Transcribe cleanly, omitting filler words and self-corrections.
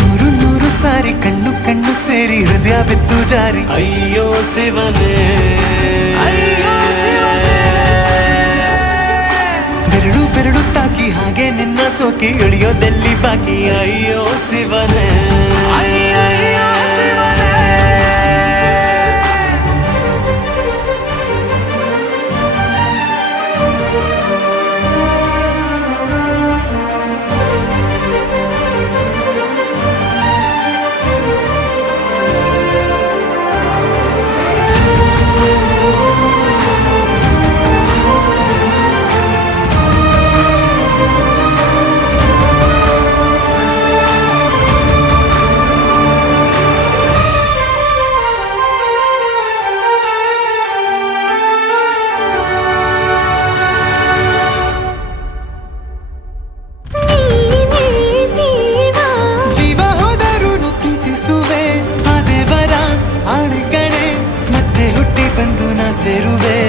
ನೂರು ನೂರು ಸಾರಿ ಕಣ್ಣು ಕಣ್ಣು ಸೇರಿ ಹೃದಯ ಬಿತ್ತು ಜಾರಿ ಅಯ್ಯೋ ಶಿವನೇ, ಬೆರಳು ಬೆರಳು ತಾಕಿ ಹಾಗೆ ನಿನ್ನ ಸೋಕಿ ಇಳಿಯೋದೆಲ್ಲಿ ಬಾಕಿ ಅಯ್ಯೋ ಶಿವನೇ, ಜೀವ ಹೋದರೂ ಪ್ರೀತಿಸುವೆ ಆ ದೇವರ ಆಣೆ ಕಣೆ ಮತ್ತೆ ಹುಟ್ಟಿ ಬಂದು ನಾ ಸೇರುವೆ.